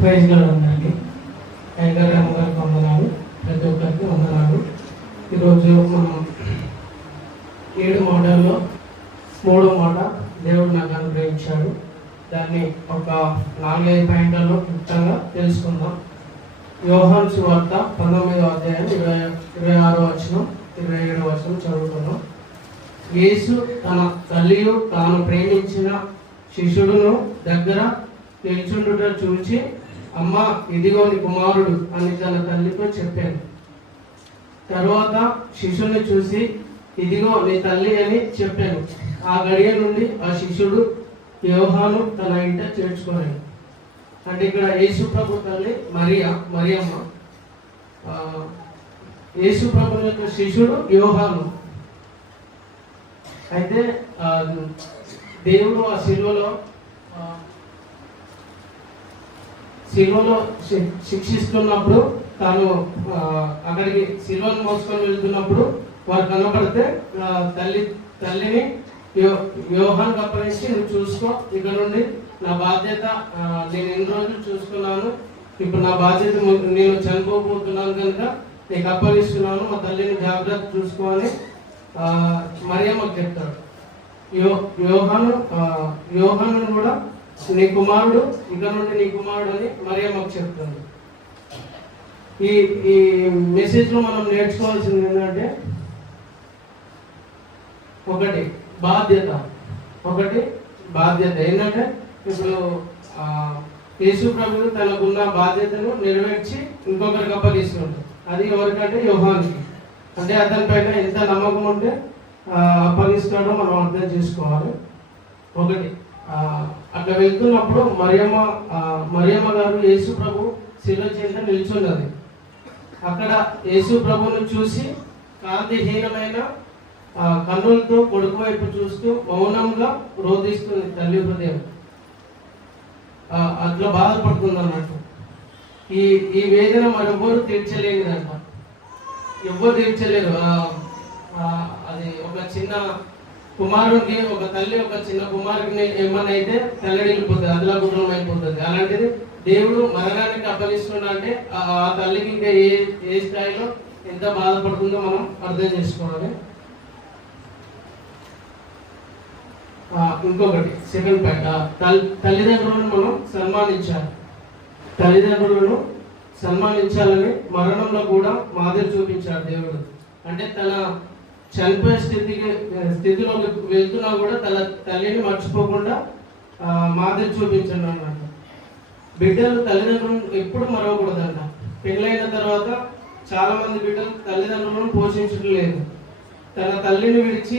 Praise గారు అందరికీ tiger Ram గారికి వందనాలు ప్రతి ఒక్కరికి వందనాలు. ఈరోజు మనం ఏడు మోడల్లో మూడో మాట దేవుడు నాకు అనుగ్రహించాడు. దాన్ని ఒక నాలుగైదు పాయింట్లలో క్లుప్తంగా తెలుసుకుందాం. యోహాన్ సువార్త పంతొమ్మిదో అధ్యాయం ఇరవై ఇరవై ఆరో వచనం ఇరవై ఏడో వచనం చదువుతున్నాం యేసు తన తల్లియు తాను ప్రేమించిన శిష్యుడును దగ్గర నిల్చుండుట చూచి అమ్మ ఇదిగోని కుమారుడు అని తన తల్లితో చెప్పాను తరువాత శిష్యుని చూసి ఇదిగో నీ తల్లి అని చెప్పాను ఆ గడియ నుండి ఆ శిష్యుడు యోహాను తన ఇంట చేర్చుకోలేదు అంటే ఇక్కడ యేసుప్రభు తల్లి మరియా మరియమ్మ. యేసుప్రభు యొక్క శిష్యుడు యోహాను. అయితే దేవుడు ఆ శిలువలో శిలువలో శిక్షిస్తున్నప్పుడు తాను అక్కడికి శిలువను మోసుకొని వెళ్తున్నప్పుడు వారు కనపడితే తల్లి తల్లిని యో- అప్పగించి నువ్వు చూసుకో ఇక్కడ నుండి నా బాధ్యత నేను ఎన్ని రోజులు చూసుకున్నాను ఇప్పుడు నా బాధ్యత నేను చనిపోబోతున్నాను కనుక నీకు అప్పగిస్తున్నాను మా తల్లిని జాగ్రత్త చూసుకోవాలి మరియమ్మకు చెప్తాడు యో యోహాను ఆ, యోహాను కూడా నీ కుమారుడు ఇక నుండి నీ కుమారుడు అని మరియమ్మకు చెప్తుంది. ఈ ఈ మెసేజ్లో మనం నేర్చుకోవాల్సింది ఏంటంటే ఒకటి బాధ్యత. ఒకటి బాధ్యత. ఏంటంటే ఇప్పుడు యేసు ప్రభు తనకున్న బాధ్యతను నెరవేర్చి ఇంకొకరికి అప్పగిస్తుంటారు అది ఎవరికంటే యోహానికి. అంటే అతని పైన ఎంత నమ్మకం ఉంటే అప్పగిస్తాడో మనం అర్థం చేసుకోవాలి. ఒకటి అట్లా వెళ్తున్నప్పుడు మరియమ్మ మరియమ్మ గారు యేసు ప్రభు శిలువ చేత నిల్చున్నది. అక్కడ యేసు ప్రభును చూసి కాంతిహీనమైన కన్నులతో కొడుకు వైపు చూస్తూ మౌనంగా రోధిస్తుంది తల్లి హృదయం. అట్లా బాధపడుతుంది అన్నట్టు ఈ ఈ వేదన మరెవ్వరు తీర్చలేనిదంట. ఎవ్వరు తీర్చలేరు. అది ఒక చిన్న కుమారుడికి ఒక తల్లి ఒక చిన్న కుమారుడిని ఏమన్నా అయితే తల్లడిల్లిపోతుంది అదలాగుడ్రం అయిపోతుంది. అలాంటిది దేవుడు మరణానికి అప్పగిస్తున్నా అంటే ఆ తల్లికి ఇంకా ఏ ఏ స్థాయిలో ఎంత బాధపడుతుందో మనం అర్థం చేసుకోవాలి. ఇంకొకటి సెకండ్ పాయింట్ తల్లిదండ్రులను మనం సన్మానించాలి. తల్లిదండ్రులను సన్మానించాలని మరణంలో కూడా మాదిరి చూపించాడు దేవుడు. అంటే తన చనిపోయే స్థితికి స్థితిలోకి వెళ్తున్నా కూడా తన తల్లిని మర్చిపోకుండా మాదిరి చూపించండి అన్నమాట. బిడ్డలు తల్లిదండ్రులను ఎప్పుడు మరవకూడదంట. పెళ్ళైన తర్వాత చాలా మంది బిడ్డలు తల్లిదండ్రులను పోషించడం లేదు. తన తల్లిని విడిచి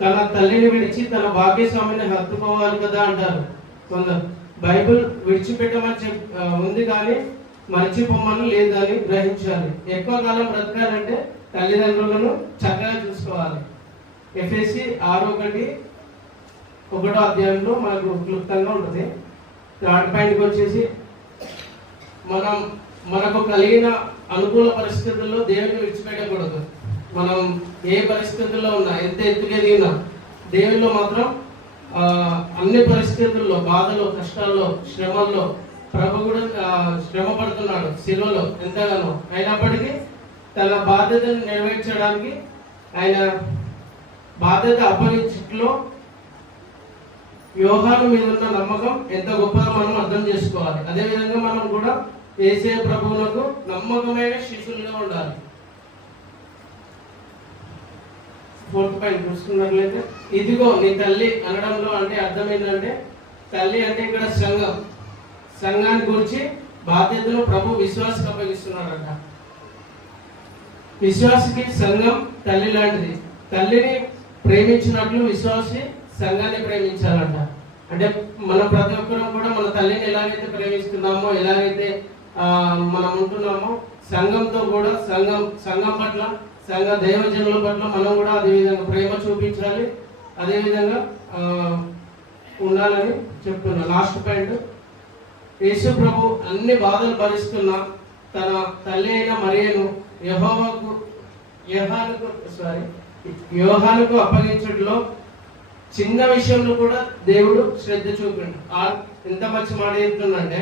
తన తల్లిని విడిచి తన భాగ్యస్వామిని హత్తుకోవాలి కదా అంటారు కొందరు. బైబిల్ విడిచిపెట్టమని చెప్ ఉంది కానీ మర్చిపోమని లేదని గ్రహించాలి. ఎక్కువ కాలం బ్రతకాలంటే తల్లిదండ్రులను చక్కగా చూసుకోవాలి. ఎఫ్ఎస్సి ఆరు ఒకటి ఒకటో అధ్యాయంలో మనకు క్లుప్తంగా ఉంటుంది. థర్డ్ పాయింట్కి వచ్చేసి మనం మనకు కలిగిన అనుకూల పరిస్థితుల్లో దేవుని విడిచిపెట్టకూడదు. మనం ఏ పరిస్థితుల్లో ఉన్నా ఎంత ఎత్తుకెదిగినా దేవుళ్ళు మాత్రం అన్ని పరిస్థితుల్లో బాధలో కష్టాల్లో శ్రమల్లో ప్రభు కూడా శ్రమ పడుతున్నాడు శిలువలో ఎంతగానో. అయినప్పటికీ తన బాధ్యతను నెరవేర్చడానికి ఆయన బాధ్యత అప్పగించట్లో వ్యవహారం మీద ఉన్న నమ్మకం ఎంత గొప్పదో మనం అర్థం చేసుకోవాలి. అదే విధంగా మనం కూడా ఏసే ప్రభువులకు నమ్మకమైన శిష్యులుగా ఉండాలి. ఫోర్త్ పాయింట్ చూసుకున్నట్లయితే ఇదిగో నీ తల్లి అనడంలో అంటే అర్థం ఏంటంటే తల్లి అంటే ఇక్కడ సంఘం. సంఘాన్ని గురించి బాధ్యతను ప్రభు విశ్వాసకు అప్పగిస్తున్నారట. విశ్వాసికి సంఘం తల్లి లాంటిది. తల్లిని ప్రేమించినట్లు విశ్వాసి సంఘాన్ని ప్రేమించాలంట. అంటే మనం ప్రతి ఒక్కరం కూడా మన తల్లిని ఎలాగైతే ప్రేమిస్తున్నామో ఎలాగైతే మనం ఉంటున్నామో సంఘంతో కూడా సంఘం సంఘం పట్ల సంఘ దైవజనుల పట్ల మనం కూడా అదే విధంగా ప్రేమ చూపించాలి. అదేవిధంగా ఉండాలని చెప్తున్నా. Last point. యేసు ప్రభు అన్ని బాధలు భరిస్తున్న తన తల్లి అయిన మరియను యహోవకు యహానుకు సారీ యోహానుకు అప్పగించడంలో చిన్న విషయంలో కూడా దేవుడు శ్రద్ధ చూపిండు. ఆ ఎంత మంచి మాట చెప్తుందంటే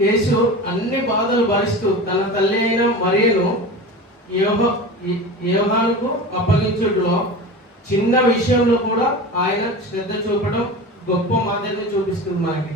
యేసు అన్ని బాధలు భరిస్తూ తన తల్లి అయిన మరియను యోహ యోహానుకు అప్పగించడంలో చిన్న విషయంలో కూడా ఆయన శ్రద్ధ చూపడం గొప్ప మాదిరిని చూపిస్తుంది మనకి.